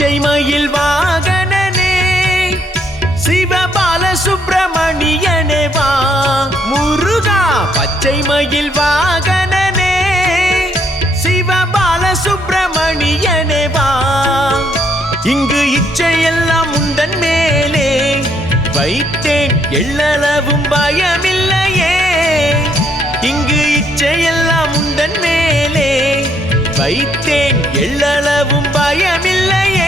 பச்சை மயில் வாகனனே சிவபால சுப்பிரமணியனே வா முருகா. பச்சை மயில் வாகனனே சிவபால சுப்பிரமணியனே வா. இங்கு இச்சையெல்லாம் உந்தன் மேலே வைத்தேன், எள்ளளவும் பயமில்லையே. இங்கு இச்சையெல்லாம் உந்தன் மேலே வைத்தேன், எள்ளளவும் பயமில்லையே.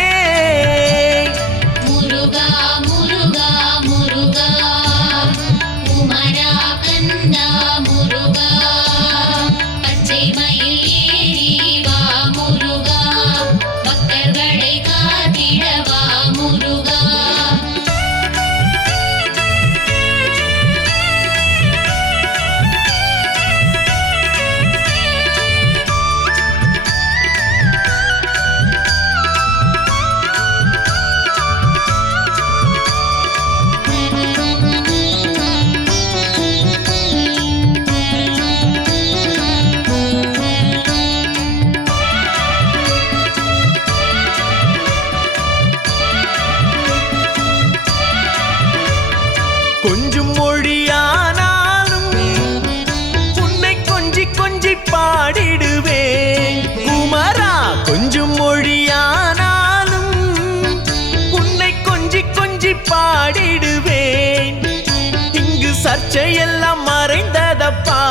முருகா முருகா முருகா குமரா கந்தா முருகா. பச்சை மயில் ஏறி வா முருகா, பக்தர்களை காத்திட வா முருகா. கொஞ்சம் மொழியானாலும் உன்னை கொஞ்சி கொஞ்சி பாடிடுவேன் குமரா. கொஞ்சம் மொழியானாலும் உன்னை கொஞ்சி கொஞ்சி பாடிடுவேன். இங்கு சர்ச்சையெல்லாம் மறைந்ததப்பா,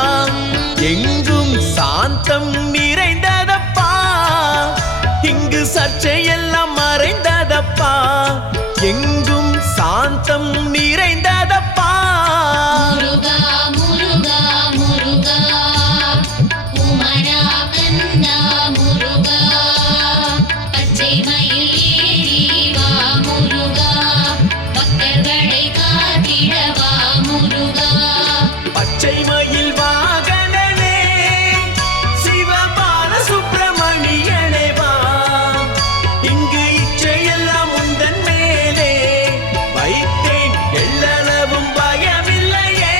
எங்கும் சாந்தம் நிறைந்ததப்பா. இங்கு சர்ச்சையெல்லாம் மறைந்ததப்பா, எங்கும் சாந்தம் நிறைந்ததப்பா. முருகா முருகா முருகா குமரா கந்தா முருகா. பச்சை மயில் ஏறி வா முருகா, பக்தர்களை காத்திட வா முருகா. பச்சை மயில் வாகனனே சிவபால சுப்பிரமணியனே வா. இங்கு இச்சையெல்லாம் உந்தன் மேலே வைத்தேன், எள்ளளவும் பயமில்லையே.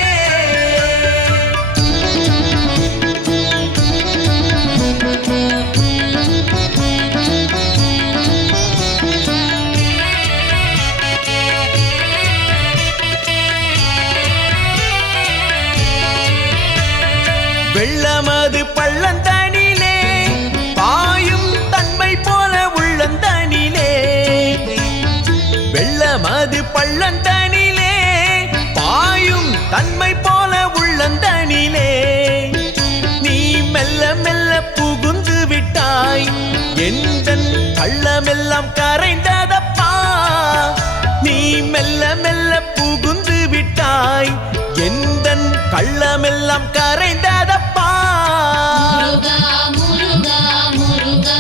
வெள்ளமது பள்ளந்தனிலே பாயும் தன்மை போல உள்ளந்தனிலே. வெள்ளமது பள்ளந்தனிலே பாயும் தன்மை போல உள்ளந்தனிலே. நீ மெல்ல மெல்ல புகுந்து விட்டாய், எந்தன் கள்ளமெல்லாம் கரைந்ததப்பா. நீ மெல்ல மெல்ல புகுந்து விட்டாய், எந்தன் கள்ளமெல்லாம் கரைந்ததப்பா. முருகா முருகா முருகா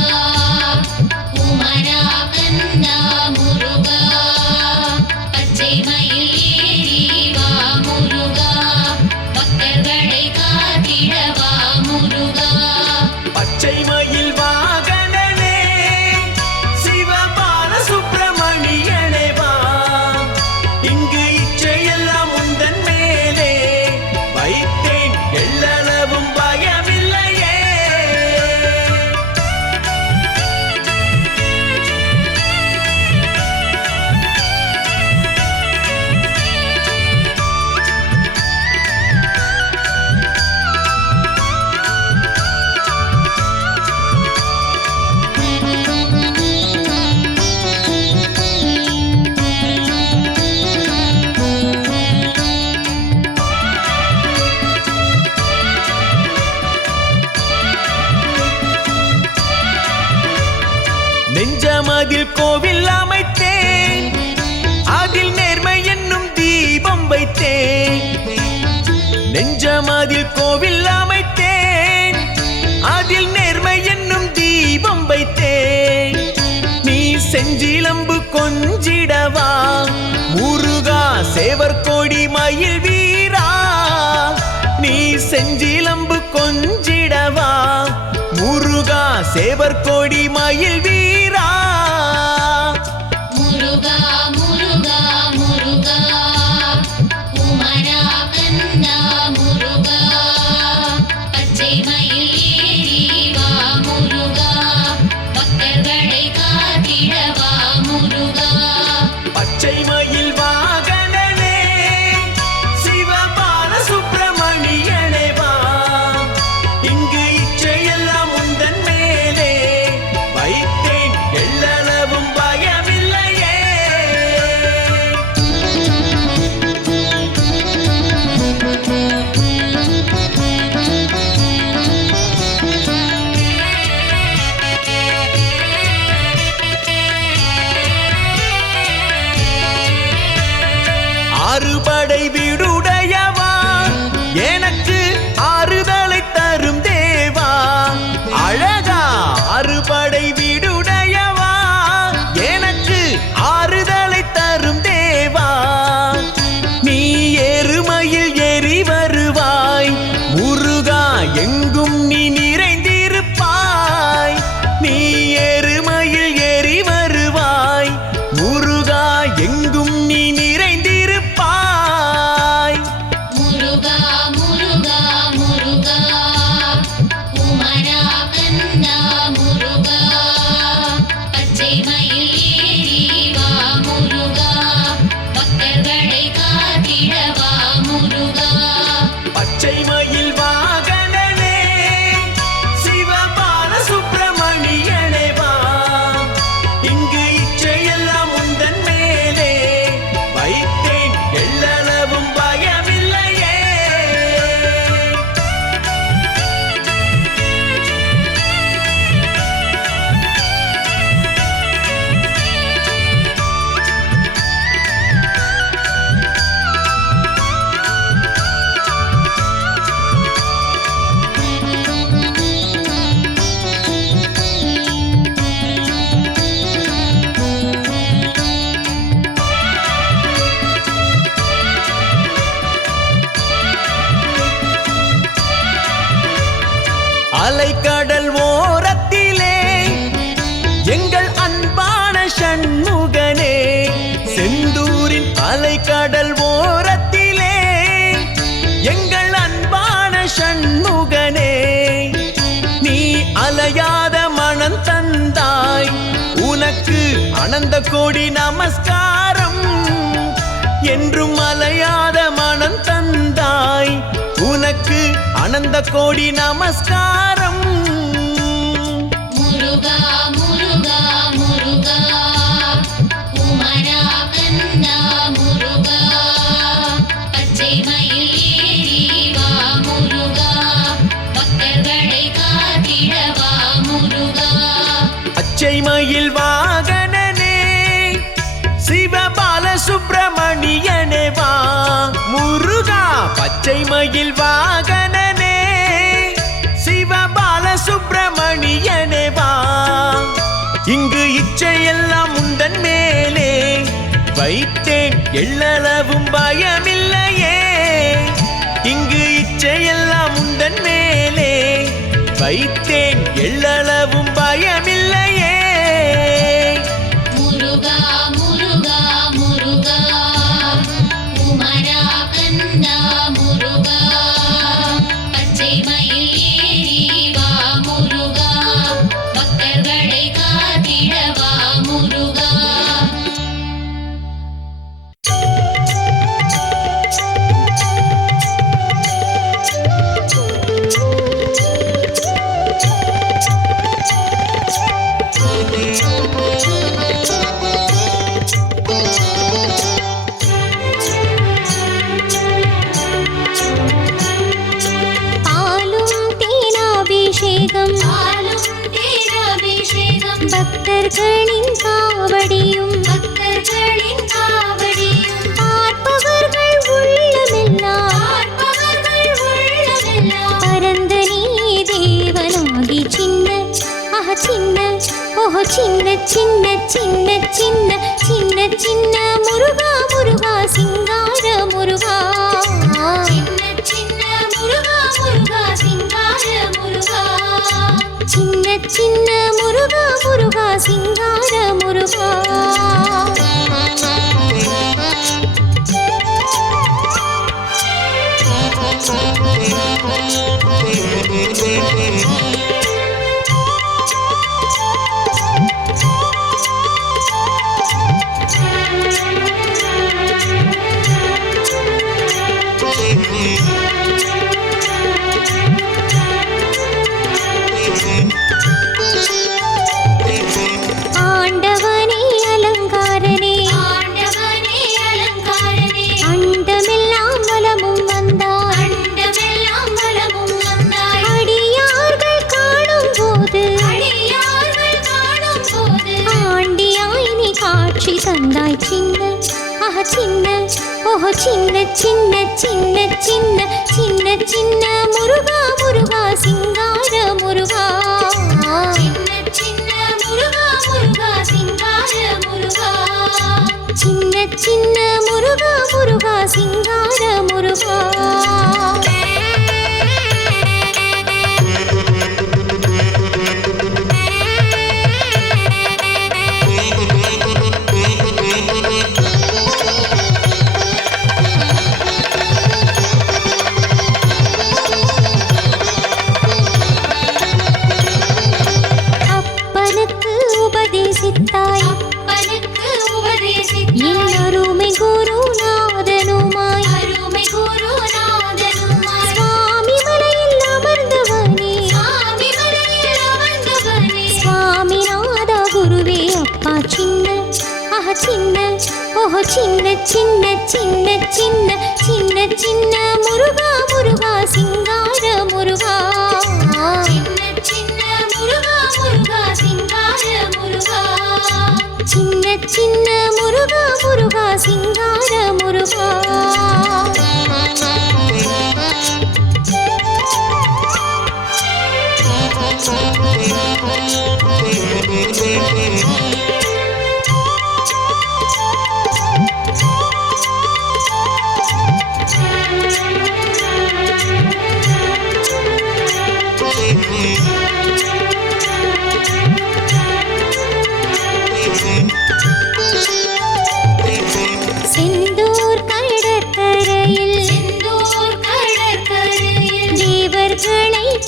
குமரா கந்தா முருகா. பச்சை மயில் ஏறி வா முருகா, பக்தர்களை காத்திட வா முருகா. பச்சை மயில் வாகனனே சிவபால சுப்பிரமணியனே வா. இங்கு இச்சையெல்லாம் உந்தன் மேலே வைத்தேன், எள்ளளவும் பயமில்லையே. நெஞ்சமதில் கோவில் அமைத்தேன், அதில் நேர்மை என்னும் தீபம் வைத்தேன். நெஞ்சமதில் கோவில் அமைத்தேன், அதில் நேர்மை என்னும் தீபம் வைத்தேன். நீ செஞ்சிலம்பு கொஞ்சிடவா முருகா, சேவற்கொடி மயில் வீரா. நீ செஞ்சிலம்பு கொஞ்சிடவா முருகா, சேவற்கொடி மயில் வீரா. முருகா முருகா முருகா குமரா கந்தா முருகா. பச்சை மயில் ஏறி வா முருகா, பக்தர்களை காத்திட வா அலைக்கடல் ஓரத்திலே எங்கள் அன்பான சண்முகனே, செந்தூரின் அலைக்கடல் ஓரத்திலே எங்கள் அன்பான சண்முகனே, நீ அலையாத மனம் தந்தாய், உனக்கு அனந்த கோடி நமஸ்காரம். என்றும் அலையாத மனம் தந்தாய், உனக்கு அனந்த கோடி நமஸ்காரம். முருகா முருகா முருகா குமரா கந்தா முருகா பச்சை மயில் ஏறி வா முருகா பக்தர்களை காத்திட வா முருகா. பச்சை மயில் வாகனனே சிவபால சுப்பிரமணியனே வா முருகா. பச்சை மயில் வாகனனே சிவபால சுப்பிரமணியனே வா. இங்கு இச்சையெல்லாம் உந்தன் மேலே வைத்தேன், எள்ளளவும் பயமில்லையே. இங்கு இச்சையெல்லாம் உந்தன் மேலே வைத்தேன், எள்ளளவும் பயமில்லையே. முருகா முருகா முருகா குமரா கந்தா முருகா பச்சை மயில் ஏறி வா முருகா பக்தர்களை காத்திட வா முருகா. பக்தர்களின் காவடியும் பார்ப்பவர்கள் உள்ளமெல்லாம் பரந்த நீ தேவனாகி சின்ன சின்ன ஓஹோ சின்ன சின்ன சின்ன சின்ன சின்ன சின்ன முருகா முருகா சிங்கார முருகா. சின்ன சின்ன முருகா முருகா சிங்கார முருகா. சின்ன சின்ன முருகா முருகா சிங்கார முருகா. சின்ன ஓஹோ சின்ன சின்ன சின்ன சின்ன சின்ன சின்ன முருகா முருகா சிங்கார முருகா. சின்ன சின்ன முருகா முருகா சிங்கார முருகா. சின்ன சின்ன முருகா முருகா சிங்கார முருகா. சின்ன சின்ன சின்ன சின்ன சின்ன சின்ன முருகா முருகா சிங்கார முருகா. சின்ன சின்ன முருகா முருகா சிங்கார முருகா. சின்ன சின்ன முருகா முருகா சிங்கார முருகா.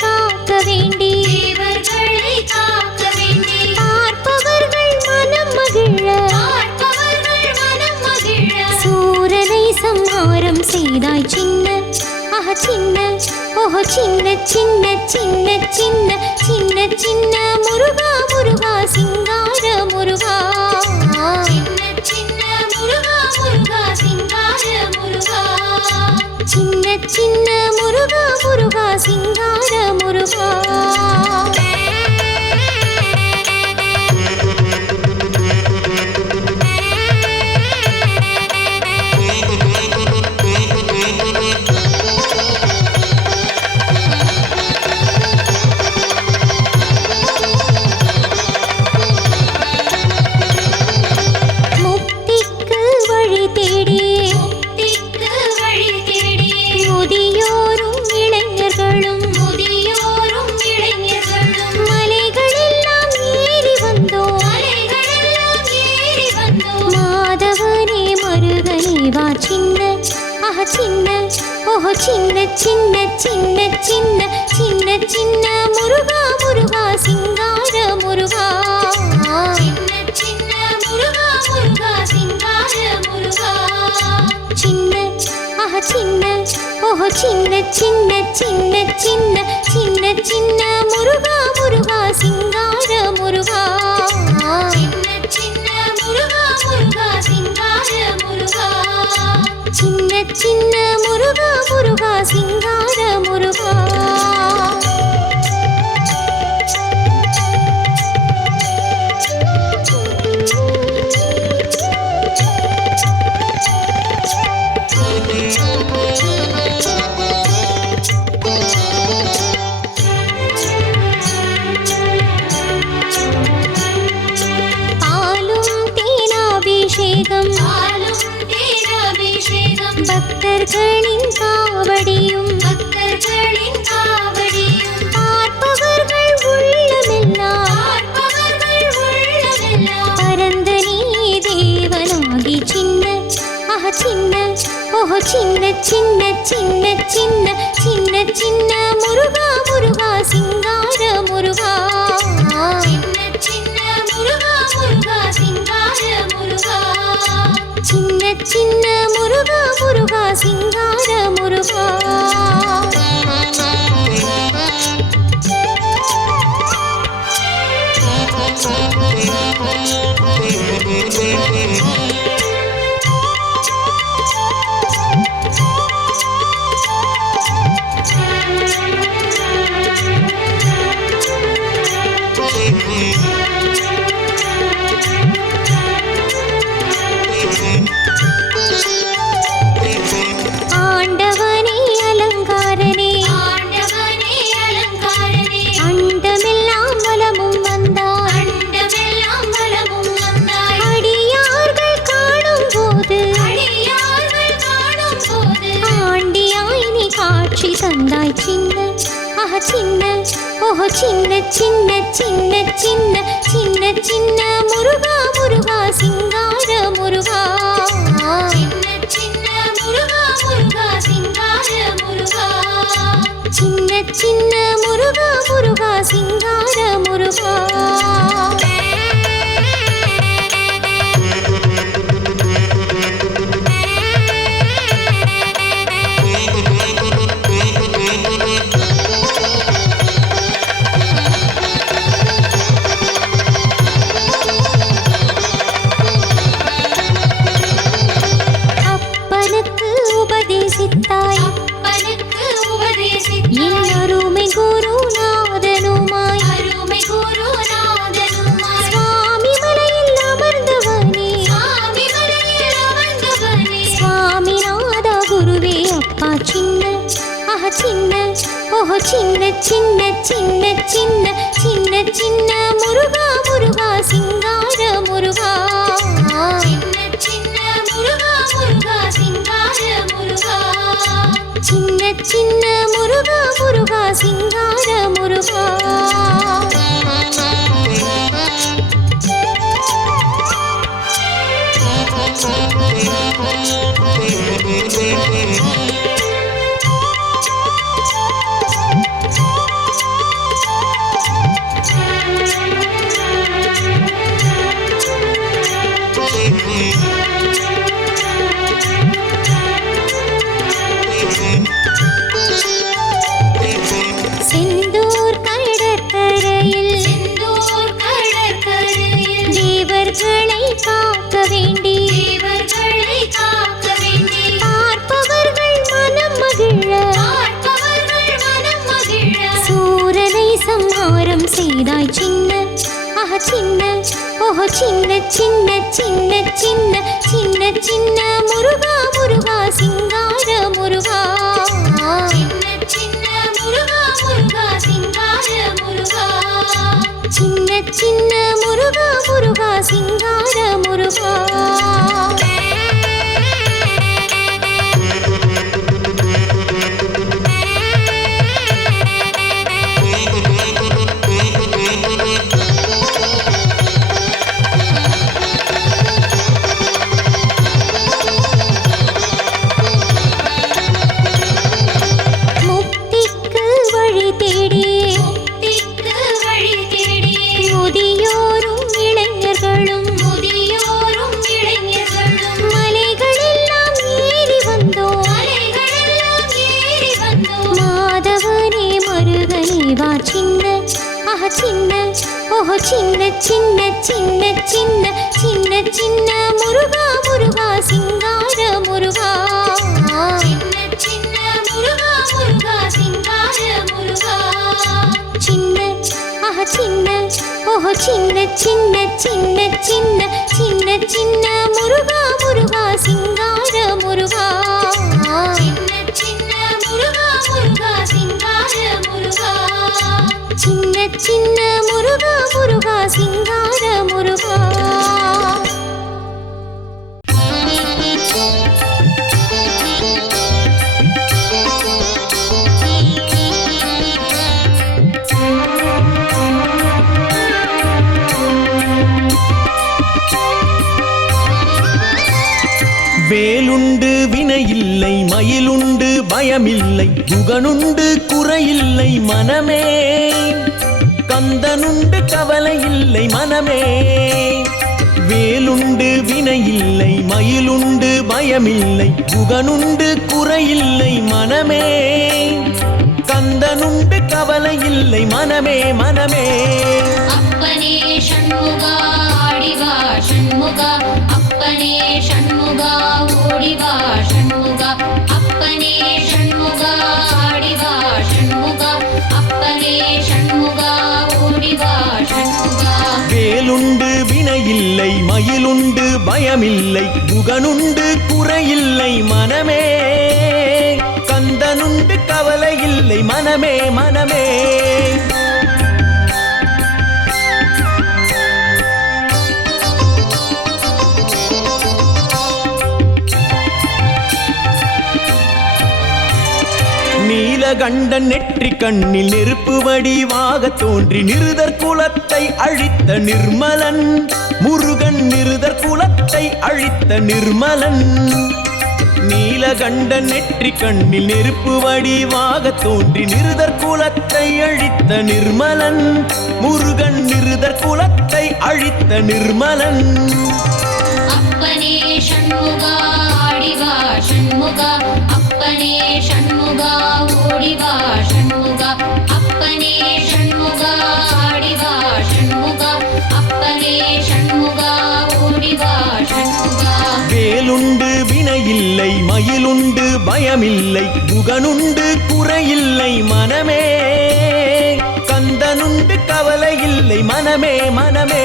காக்க வேண்டி தேவர்களை காக்க வேண்டி பார்ப்பவர்கள் மனம் மகிழ பார்ப்பவர்கள் மனம் மகிழ சூரனை சம்ஹாரம் செய்தாய் சின்ன சின்ன ஓஹோ சின்ன சின்ன சின்ன சின்ன சின்ன சின்ன முருகா முருகா சிங்கார முருகா சின்ன சின்ன முருகா முருகா சிங்கார முருகா சின்ன சின்ன முருகா முருகா சிங்கார முருகா முக்திக்கு வழி தேடி முக்திக்கு வழி தேடி முதியோரும் இளைஞர்களும் முதியோரும் இளைஞர்களும் மலைகளெல்லாம் ஏறி வந்தோம் மலைகளெல்லாம் ஏறி வந்தோம் மாதவனே மருகனே வா சின்ன சின்ன ஓஹோ சின்ன சின்ன சின்ன சின்ன சின்ன சின்ன முருகா முருகா சிங்கார முருகா சின்ன சின்ன முருகா முருகா சிங்கார முருகா சின்ன சின்ன ஓஹோ சின்ன சின்ன சின்ன சின்ன சின்ன சின்ன முருகா முருகா சிங்கார முருகா சின்ன சின்ன முருகா முருகா சிங்கார முருகா சின்ன சின்ன முருகா முருகா சிங்கார முருகா பாலும் தேனாபிஷேகம் பாலும் தேனாபிஷேகம் பக்தர்களின் காவடியும் பக்தர்களின் காவடியும் பார்ப்பவர்கள் உள்ளமெல்லாம் பார்ப்பவர்கள் உள்ளமெல்லாம் பரந்த நீ தேவனாகி சின்ன சின்ன ஓஹோ சின்ன சின்ன சின்ன சின்ன சின்ன சின்ன முருகா முருகா சிங்கார முருகா சின்ன சின்ன முருகா முருகா சிங்கார முருகா சின்ன சின்ன முருகா முருகா சிங்கார முருகா ஆண்டவனே அலங்காரனே ஆண்டவனே அலங்காரனே அண்டமெல்லாம் வலமும் வந்தாய் அண்டமெல்லாம் வலமும் வந்தாய் அடியார்கள் காணும் போது அடியார்கள் காணும் போது ஆண்டியாய் நீ காட்சி தந்தாய் சின்ன சின்ன ஓஹோ சின்ன சின்ன சின்ன சின்ன சின்ன சின்ன முருகா முருகா சிங்கார முருகா சின்ன சின்ன முருகா முருகா சிங்கார முருகா சின்ன சின்ன முருகா முருகா சிங்கார முருகா அப்பனுக்கு உபதேசித்தாய் அப்பனுக்கு உபதேசித்தாய் என் அருமை குருநாதனுமாய் அருமை குருநாதனுமாய் சுவாமி மலையில் அமர்ந்தவனே சுவாமி மலையில் அமர்ந்தவனே சுவாமிநாதா குருவே அப்பா சின்ன சின்ன ஓஹோ சின்ன சின்ன சின்ன சின்ன சின்ன சின்ன முருகா முருகா சிங்கார முருகா சின்ன சின்ன முருகா முருகா சிங்கார முருகா சின்ன சின்ன முருகா முருகா சிங்கார முருகா செய்தாய் சின்ன சின்ன ஓஹோ சின்ன சின்ன சின்ன சின்ன சின்ன சின்ன முருகா முருகா சிங்கார முருகா சின்ன சின்ன முருகா முருகா சிங்கார முருகா சின்ன சின்ன முருகா முருகா சிங்கார முருகா முக்திக்கு வழி தேடி முக்திக்கு வழி தேடி முதியோரும் இளைஞர்களும் முதியோரும் இளைஞர்களும் மலைகளெல்லாம் ஏறி வந்தோம் மலைகளெல்லாம் ஏறி வந்தோம் மாதவனே மருகனே வா சின்ன சின்ன ஓஹோ சின்ன சின்ன சின்ன சின்ன சின்ன சின்ன முருகா முருகா சிங்கார முருகா சின்ன சின்ன முருகா முருகா சிங்கார முருகா சின்ன சின்ன ஓஹோ சின்ன சின்ன சின்ன சின்ன சின்ன சின்ன முருகா முருகா சிங்கார முருகா சின்ன சின்ன முருகா முருகா சிங்கார முருகா சின்ன சின்ன முருகா முருகா சிங்கார முருகா வேலுண்டு வினையில்லை மயிலுண்டு பயமில்லை குகனுண்டு குறையில்லை மனமே கந்தனுண்டு கவலை இல்லை மனமே வேலுண்டு வினையில்லை மயிலுண்டு பயமில்லை குகனுண்டு குறையில்லை மனமே கந்தனுண்டு கவலை இல்லை மனமே மனமே அப்பனே ஷண்முகா ஆடிவா ஷண்முகா அப்பனே ஷண்முகா ஓடிவா ஷண்முகா அப்பனே ஷண்முகா ஆடிவா ஷண்முகா அப்பனே ஷண்முகா ஓடிவா ஷண்முகா வேலுண்டு வினையில்லை மயிலுண்டு பயமில்லை குகனுண்டு குறையில்லை மனமே கந்தனுண்டு கவலை இல்லை மனமே மனமே நீலகண்டன் நெற்றி கண்ணில் நெருப்பு வடிவாக தோன்றி நிருதர் குலத்தை அழித்த நிர்மலன் முருகன் நிருதர் குலத்தை அழித்த நிர்மலன் நீலகண்டன் நெற்றி கண்ணில் நெருப்பு வடிவாக தோன்றி நிருதர் குலத்தை அழித்த நிர்மலன் முருகன் நிருதர் குலத்தை அழித்த நிர்மலன் அப்பனே ஷண்முகா ஆடிவா ஷண்முகா அப்பனே ஷண்முகா ஓடிவா ஷண்முகா அப்பனே ஷண்முகா ஆடிவா ஷண்முகா அப்பனே ஷண்முகா ஓடிவா ஷண்முகா வேலுண்டு வினையில்லை மயிலுண்டு பயமில்லை குகனுண்டு குறையில்லை மனமே கந்தனுண்டு கவலை இல்லை மனமே மனமே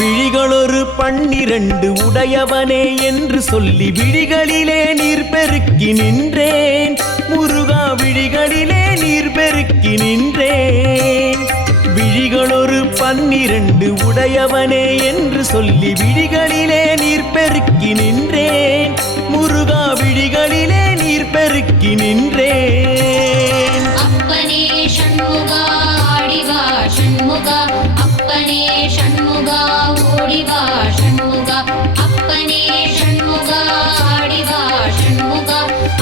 விழிகளொரு 12 உடையவனே என்று சொல்லி விழிகளிலே நீர் பெருக்கி நின்றேன் முருகா விழிகளிலே நீர் பெருக்கி நின்றேன் விழிகளொரு 12 உடையவனே என்று சொல்லி விழிகளிலே நீர் பெருக்கி நின்றேன் முருகா விழிகளிலே நீர் பெருக்கி நின்றேன் அப்பனே ஷண்முகா ஆடிவா ஷண்முகா அப்பனே ஷண்முகா ஓடிவா ஷண்முகா அப்பனே ஷண்முகா ஆடிவா ஷண்முகா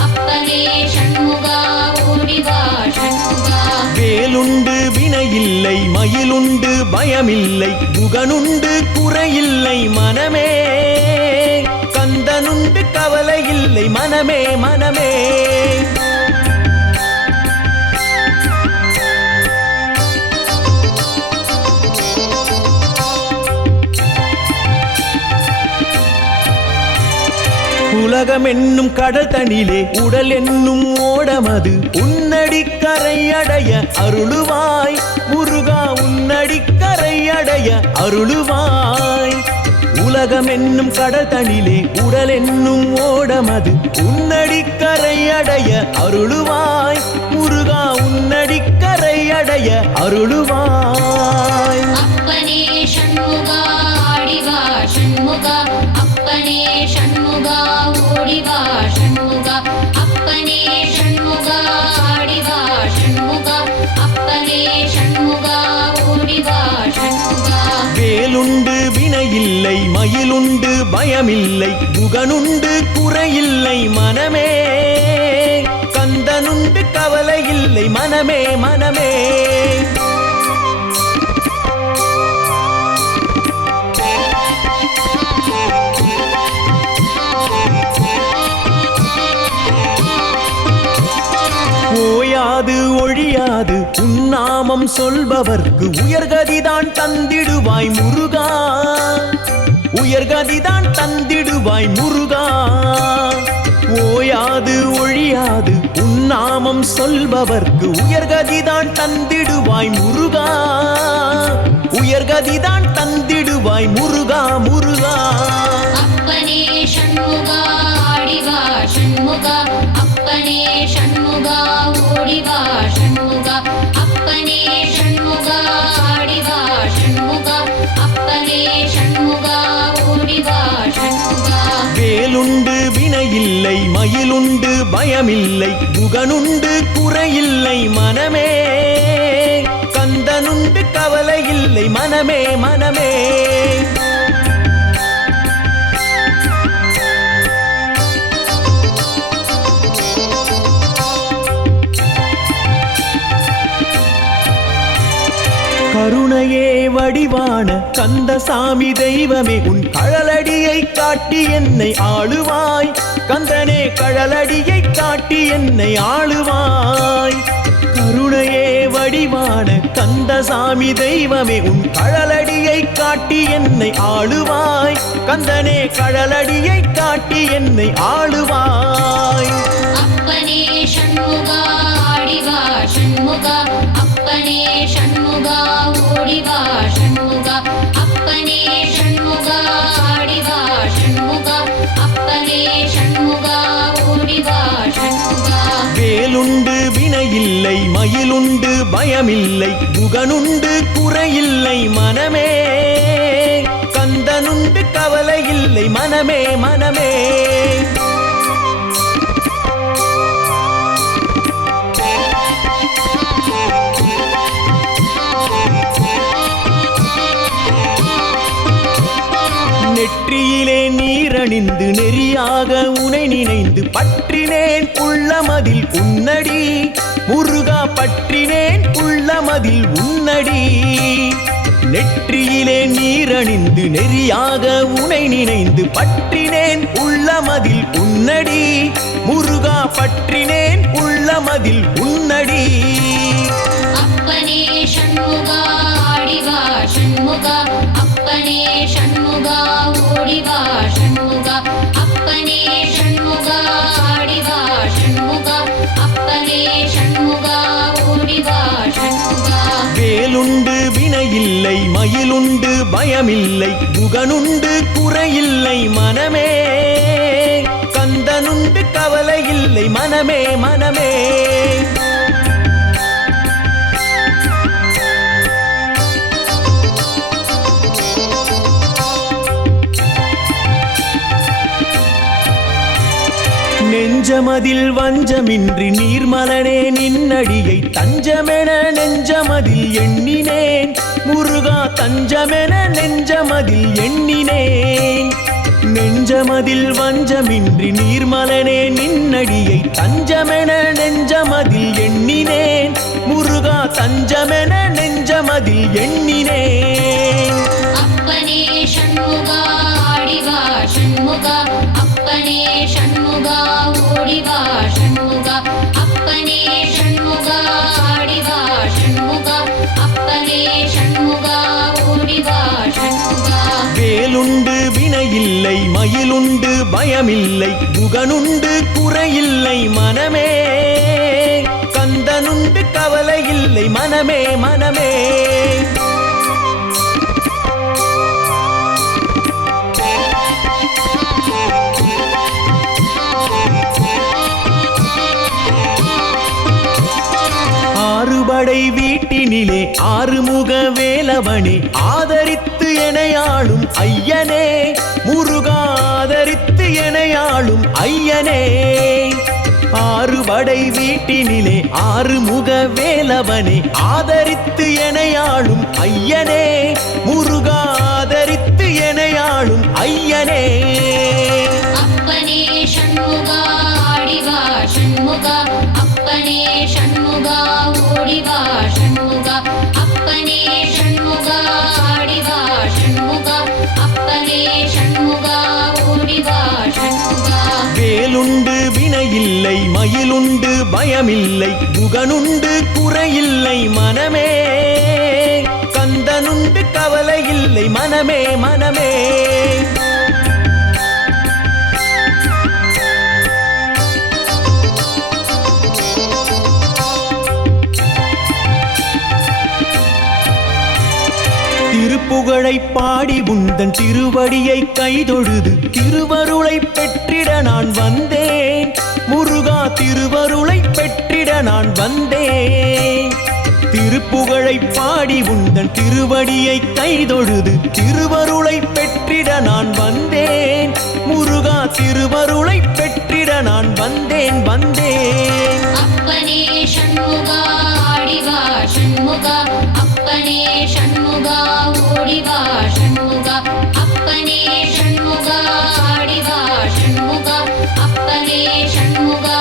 அப்பனே ஷண்முகா ஓடிவா ஷண்முகா வேலுண்டு வினையில்லை மயிலுண்டு பயமில்லை குகனுண்டு குறையில்லை மனமே கந்தனுண்டு கவலை இல்லை மனமே மனமே உலகம் என்னும் கடல் தனிலே உடல் என்னும் ஓடமது உன்னடி கரையடைய அருளுவாய் முருகா, உன்னடி கரையடைய அருளுவாய். உலகம் என்னும் கடல் தனிலே உடல் என்னும் ஓடமது உன்னடி கரையடைய அருளுவாய் முருகா, உன்னடி கரையடைய அருளுவாய். அப்பனே சண்முகா ஆடிவா சண்முகா, அப்பனே சண்முகா ஓடிவா சண்முகா, அப்பனே சண்முகா ஆடிவா சண்முகா, அப்பனே சண்முகா ஓடிவா சண்முகா. வேலுண்டு வினையில்லை, மயிலுண்டு பயமில்லை, புகனுண்டு குறையில்லை மனமே, கந்தனுண்டு கவலை இல்லை மனமே மனமே. ஓயாது ஒழியாது உன்னாமம் சொல்பவர்க்கு உயர்கதிதான் தந்திடுவாய் முருகா, உயர்கதிதான் தந்திடுவாய் முருகா. ஓயாது ஒழியாது உன்னாமம் சொல்பவர்க்கு உயர்கதிதான் தந்திடுவாய் முருகா, உயர்கதிதான் தந்திடுவாய் முருகா முருகா. அப்பனே சண்முகா ஆடிவா சண்முகா, அப்பனே சண்முகா ஓடிவா சண்முகா, அப்பனே சண்முகா ஆடிவா சண்முகா, அப்பனே சண்முகா ஓடிவா சண்முகா. வேலுண்டு வினையில்லை, மயிலுண்டு பயமில்லை, புகனுண்டு குறையில்லை மனமே, கந்தனுண்டு கவலை இல்லை மனமே மனமே. கருணையே வடிவான கந்தசாமி தெய்வமே, உன் கழலடியை காட்டி என்னை ஆளுவாய், கந்தனே கழலடியை காட்டி என்னை ஆளுவாய். கருணையே வடிவான கந்தசாமி தெய்வமே, உன் கழலடியை காட்டி என்னை ஆளுவாய், கந்தனே கழலடியை காட்டி என்னை ஆளுவாய். அப்பனே சண்முகா ஆடிவா சண்முகா, அப்பனே சண்முகா ஓடிவா சண்முகா, அப்பனே சண்முகா ஆடிவா சண்முகா, அப்பனே சண்முகா ஓடிவா சண்முகா. வேலுண்டு வினையில்லை, மயிலுண்டு பயமில்லை, புகனுண்டு குறையில்லை மனமே, கந்தனுண்டு கவலை இல்லை மனமே மனமே. நெற்றியிலே நீரணிந்து நெறியாக உனை நினைந்து பற்றினேன் உள்ளமதில் உன்னடி முருகா, பற்றினேன் உள்ளமதில் உன்னடி. நெற்றியிலே நீரணிந்து நெறியாக உனை நினைந்து பற்றினேன் உள்ளமதில் உன்னடி முருகா, பற்றினேன் உள்ளமதில் உன்னடி. அப்பனே சண்முகா ஆடிவா சண்முகா, அப்பனே சண்முகா ஓடிவா சண்முகா, அப்பனே சண்முகா ஆடிவா சண்முகா, அப்பனே சண்முகா ஓடிவா சண்முகா. வேலுண்டு வினையில்லை, மயிலுண்டு பயமில்லை, புகனுண்டு குறையில்லை மனமே, கந்தனுண்டு கவலை இல்லை மனமே மனமே. நெஞ்சமதில் வஞ்சமின்றி நீர்மலனே நின்னடியை தஞ்சமென நெஞ்சமதில் எண்ணினேன் முருகா, தஞ்சமென நெஞ்சமதில் எண்ணினேன். நெஞ்சமதில் வஞ்சமின்றி நீர்மலனே நின்னடியை தஞ்சமென நெஞ்சமதில் எண்ணினேன் முருகா, தஞ்சமென நெஞ்சமதில் எண்ணினேன். அப்பனே சண்முகா ஆடிவா சண்முகா, அப்பனே சண்முகா ஓடிவா சண்முகா, அப்பனே சண்முகா ஆடிவா சண்முகா, அப்பனே சண்முகா ஓடிவா சண்முகா. வேலுண்டு வினையில்லை, இல்லை மயிலுண்டு பயமில்லை குகனுண்டு குறையில்லை மனமே கந்தனுண்டு கவலை இல்லை மனமே மனமே ஆறுபடை வீட்டினிலே ஆறுமுக வேலவனே ஆதரித்து எனையாளும் ஐயனே முருகா ஆதரித்து எனையாளும் ஐயனே ஆறுபடை வீட்டினிலே ஆறுமுக வேலவனே ஆதரித்து எனையாளும் ஐயனே முருகா ஆதரித்து எனையாளும் ஐயனே அப்பனே ஷண்முகா ஆடிவா ஷண்முகா அப்பனே ஷண்முகா ஓடிவா ஷண்முகா அப்பனே ஷண்முகா ஆடிவா ஷண்முகா அப்பனே ஷண்முகா ஓடிவா ஷண்முகா வேலுண்டு வினையில்லை மயிலுண்டு பயமில்லை குகனுண்டு குறையில்லை மனமே கந்தனுண்டு கவலை இல்லை மனமே மனமே திருப்புகழை பாடி உந்தன் திருவடியை கைதொழுது திருவருளை பெற்றிட நான் வந்தேன் முருகா திருவருளை பெற்றிட நான் வந்தேன் திருப்புகழை பாடி உந்தன் திருவடியை கைதொழுது திருவருளை பெற்றிட நான் வந்தேன் முருகா திருவருளை பெற்றிட நான் வந்தேன் வந்தேன் அப்பனே ஷண்முகா ஆடிவா ஷண்முகா அப்பனே ஷண்முகா ஓடிவா ஷண்முகா அப்பனே ஷண்முகா ஆடிவா ஷண்முகா அப்பனே ஷண்முகா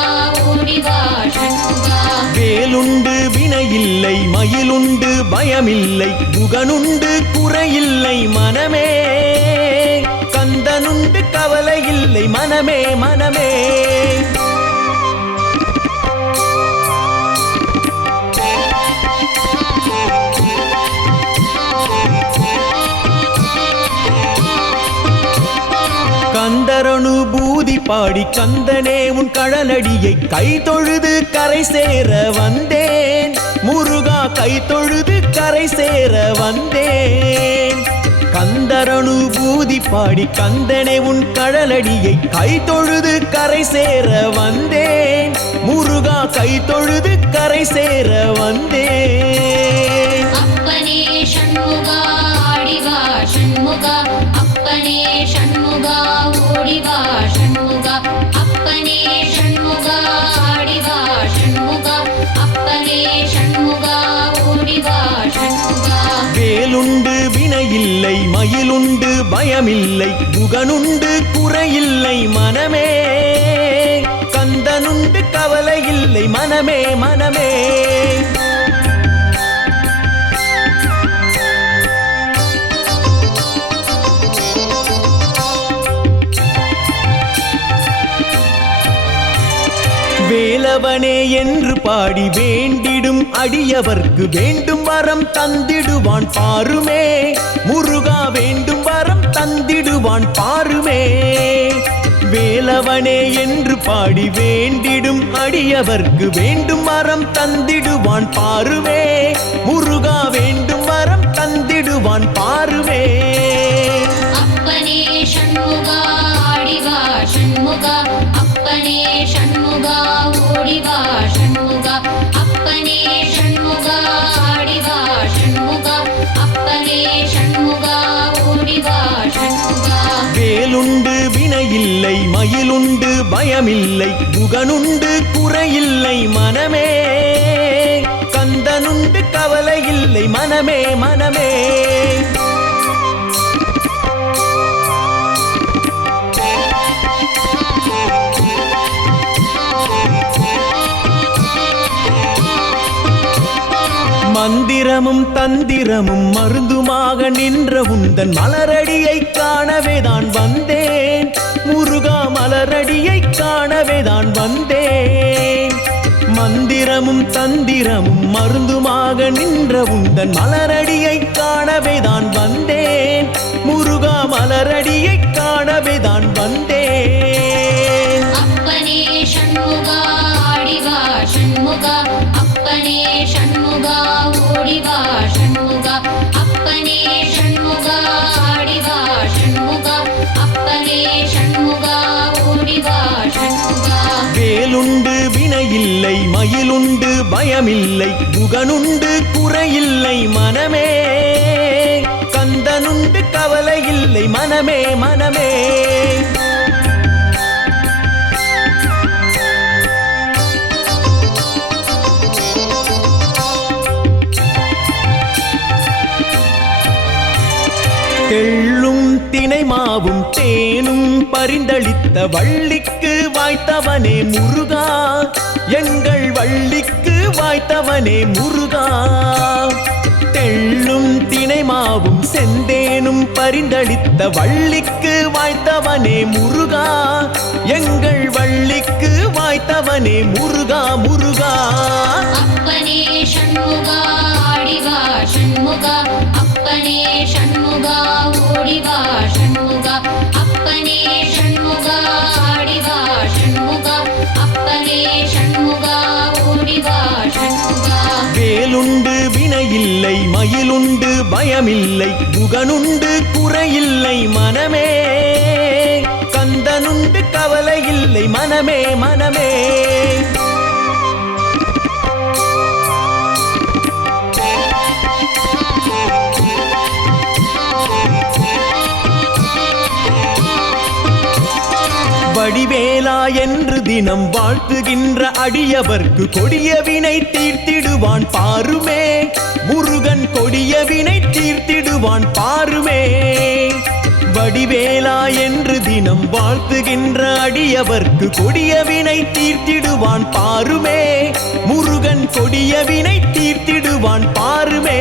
ஓடிவா ஷண்முகா வேலுண்டு வினையில்லை மயிலுண்டு பயமில்லை குகனுண்டு குறையில்லை மனமே கந்தனுண்டு கவலை இல்லை மனமே மனமே கந்தரனுபூதி பாடி கந்தனே உன் கடலடியை கை தொழுது கரை சேர வந்தேன் முருகா கை தொழுது கரை சேர வந்தேன் கந்தரனுபூதி பாடி கந்தனே உன் கடலடியை கை தொழுது கரை சேர வந்தேன் முருகா கை தொழுது கரை சேர வந்தேன் அப்பனே ஷண்முகா ஆடிவா ஷண்முகா அப்பனே ஷண்முகா ஓடிவா ஷண்முகா அப்பனே ஷண்முகா ஆடிவா ஷண்முகா அப்பனே ஷண்முகா ஓடிவா ஷண்முகா வேலுண்டு வினையில்லை மயிலுண்டு பயமில்லை குகனுண்டு குறையில்லை மனமே கந்தனுண்டு கவலை இல்லை மனமே மனமே வேலவனே என்று பாடி வேண்டிடும் அடியவர்க்கு வேண்டும் வரம் தந்திடுவான் பாருமே முருகா வேண்டும் வரம் தந்திடுவான் பாருமே வேலவனே என்று பாடி வேண்டிடும் அடியவர்க்கு வேண்டும் வரம் தந்திடுவான் பாருமே முருகா வேண்டும் வரம் தந்திடுவான் பாருமே அப்பனே ஷண்முகா ஆடிவா ஷண்முகா அப்பனே ஷண்முகா ஓடிவா ஷண்முகா அப்பனே ஷண்முகா ஆடிவா ஷண்முகா அப்பனே ஷண்முகா ஓடிவா ஷண்முகா வேலுண்டு வினையில்லை மயிலுண்டு பயமில்லை குகனுண்டு குறையில்லை மனமே கந்தனுண்டு கவலை இல்லை மனமே மனமே மந்திரமும் தந்திரமும் மருந்துமாக நின்ற உந்தன் மலரடியை காணவே தான் வந்தேன் முருகா மலரடியை காணவே தான் வந்தேன் மந்திரமும் தந்திரமும் மருந்துமாக நின்ற உந்தன் மலரடியை காணவே தான் வந்தேன் முருகா மலரடியை காணவே மயிலுண்டு பயமில்லை குகனுண்டு குறையில்லை மனமே கந்தனுண்டு கவலை இல்லை மனமே மனமே தெள்ளும் தினை மாவும் தேனும் பரிந்தளித்த வள்ளிக்கு வாய்த்தவனே முருகா எங்கள் வள்ளிக்கு வாய்த்தவனே முருகா தெள்ளும் தினை மாவும் செந்தேனும் பரிந்தளித்த வள்ளிக்கு வாய்த்தவனே முருகா எங்கள் வள்ளிக்கு வாய்த்தவனே முருகா முருகா அப்பனே ஷண்முகா ஆடிவா ஷண்முகா அப்பனே ஷண்முகா ஓடிவா ஷண்முகா அப்பனே ஷண்முகா ஆடிவா ஷண்முகா அப்பனே ஷண்முகா ஓடிவா ஷண்முகா வேலுண்டு வினையில்லை மயிலுண்டு பயமில்லை குகனுண்டு குறையில்லை மனமே கந்தனுண்டு கவலை இல்லை மனமே மனமே வடிவேலா என்று தினம் வாழ்த்துகின்ற அடியவர்க்கு கொடிய வினை தீர்த்திடுவான் பாருமே முருகன் கொடிய வினை தீர்த்திடுவான் பாருமே வடிவேலா என்று தினம் வாழ்த்துகின்ற அடியவர்க்கு கொடிய வினை தீர்த்திடுவான் பாருமே முருகன் கொடிய வினை தீர்த்திடுவான் பாருமே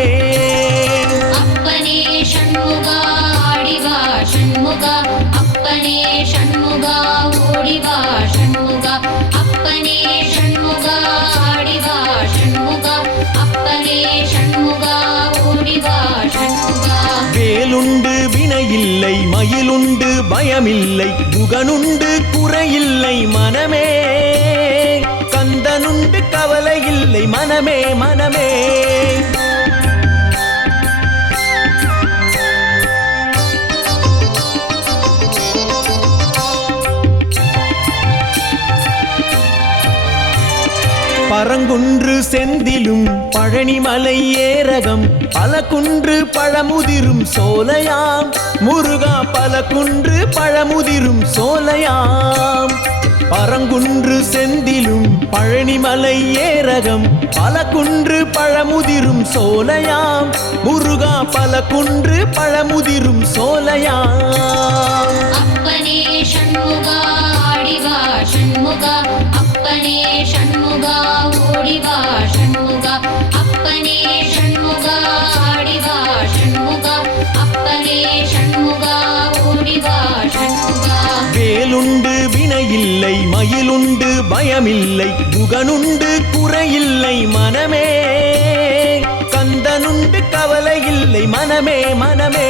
அப்பனே ஷண்முகா ஆடிவா ஷண்முகா அப்பனே ஷண்முகா ஓடிவா ஷண்முகா அப்பனே ஷண்முகா ஆடிவா ஷண்முகா அப்பனே ஷண்முகா ஓடிவா ஷண்முகா வேலுண்டு வினையில்லை மயிலுண்டு பயமில்லை குகனுண்டு குறையில்லை மனமே கந்தனுண்டு கவலை இல்லை மனமே மனமே பரங்குன்று செந்திலும் பழனிமலை ஏரகம் பல குன்று பழமுதிரும் சோலையாம் முருகா பல குன்று பழமுதிரும் சோலையாம் பரங்குன்று செந்திலும் பழனிமலை ஏரகம் பல குன்று பழமுதிரும் சோலையாம் முருகா பல குன்று பழமுதிரும் சோலையாம் அப்பனே ஷண்முகா ஆடிவா ஷண்முகா அப்பனே ஷண்முகா ஓடிவா ஷண்முகா அப்பனே ஷண்முகா ஆடிவா ஷண்முகா அப்பனே ஷண்முகா ஓடிவா ஷண்முகா வேலுண்டு வினையில்லை மயிலுண்டு பயமில்லை குகனுண்டு குறையில்லை மனமே கந்தனுண்டு கவலை இல்லை மனமே மனமே